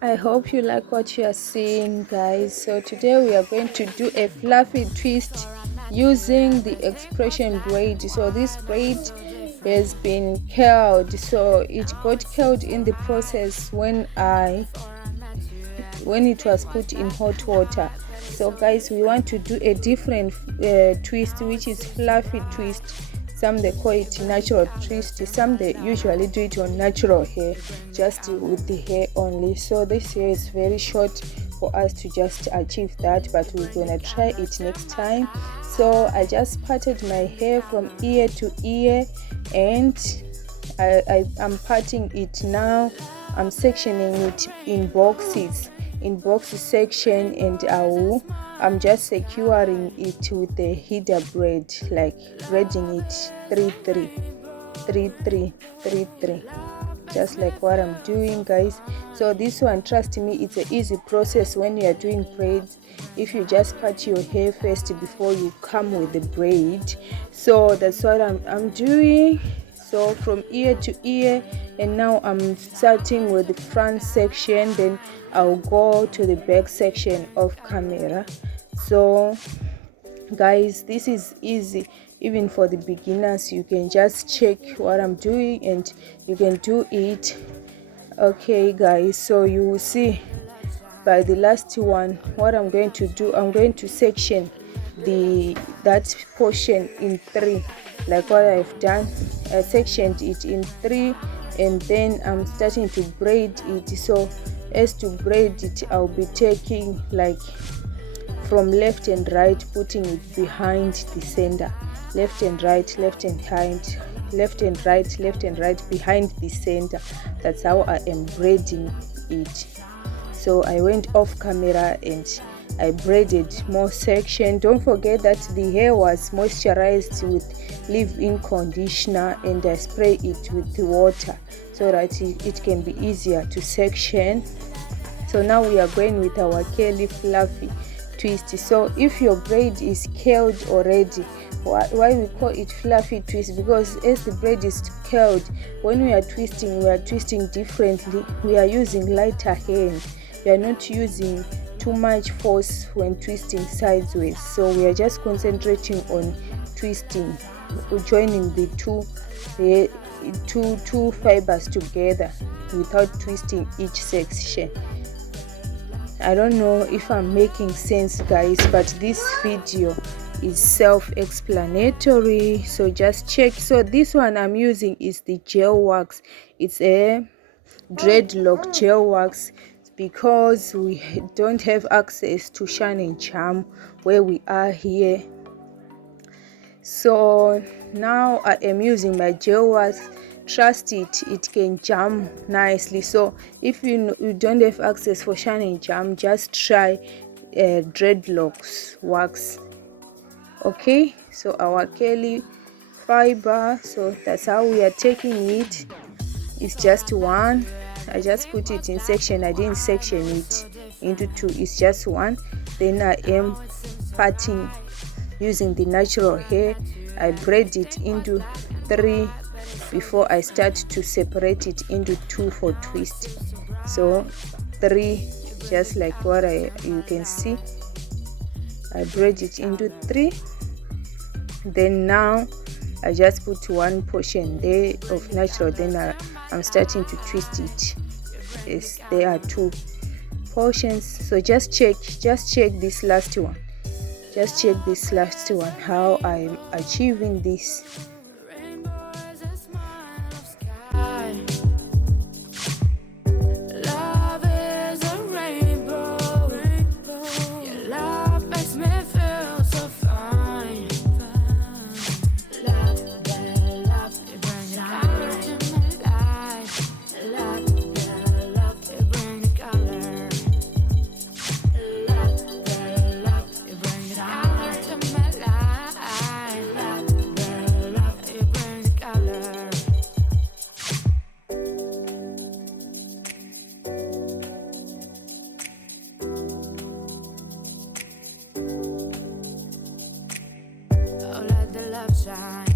I hope you like what you are seeing, guys. So today we are going to do a fluffy twist using the expression braid. So this braid has been curled, so it got curled in the process when it was put in hot water. So guys, we want to do a different twist, which is fluffy twist. Some they call it natural twist, some they usually do it on natural hair, just with the hair only. So this hair is very short for us to just achieve that, but we're gonna try it next time. So I just parted my hair from ear to ear, and I'm parting it now. I'm sectioning it in boxes section, and I'm just securing it with the header braid, like braiding it 3-3 3-3 3-3, just like what I'm doing, guys. So this one, trust me, it's an easy process when you are doing braids. If you just part your hair first before you come with the braid. So that's what I'm doing. So from ear to ear, and now I'm starting with the front section, then I'll go to the back section of camera. So guys, this is easy even for the beginners. You can just check what I'm doing and you can do it. Okay guys, so you will see by the last one what I'm going to do. I'm going to section that portion in 3, like what I've done. I sectioned it in 3, and then I'm starting to braid it. So as to braid it, I'll be taking like from left and right, putting it behind the center, left and right, left and right, left and right, left and right, behind the center. That's how I am braiding it. So I went off camera and I braided more section. Don't forget that the hair was moisturized with leave-in conditioner, and I spray it with the water so that it can be easier to section. So now we are going with our curly fluffy twist. So if your braid is curled already, why we call it fluffy twist? Because as the braid is curled, when we are twisting differently. We are using lighter hand. We are not using too much force when twisting sideways. So we are just concentrating on twisting, joining the two fibers together without twisting each section. I don't know if I'm making sense, guys, but this video is self-explanatory, so just check. So this one I'm using is the gel wax. It's a dreadlock gel wax, because we don't have access to shine and charm where we are here. So now I am using my gel wax. Trust it can jam nicely. So if you don't have access for shine and charm, just try dreadlocks wax. Okay, so our curly fiber, so that's how we are taking it. It's just one. I just put it in section. I didn't section it into 2. It's just one. Then I am parting using the natural hair. I braid it into 3 before I start to separate it into 2 for twist. So 3, just like what you can see, I braid it into 3. Then now I just put one portion there of natural, then I'm starting to twist it. Yes, there are 2 portions. So just check this last one. Just check this last one, how I'm achieving this. Shine.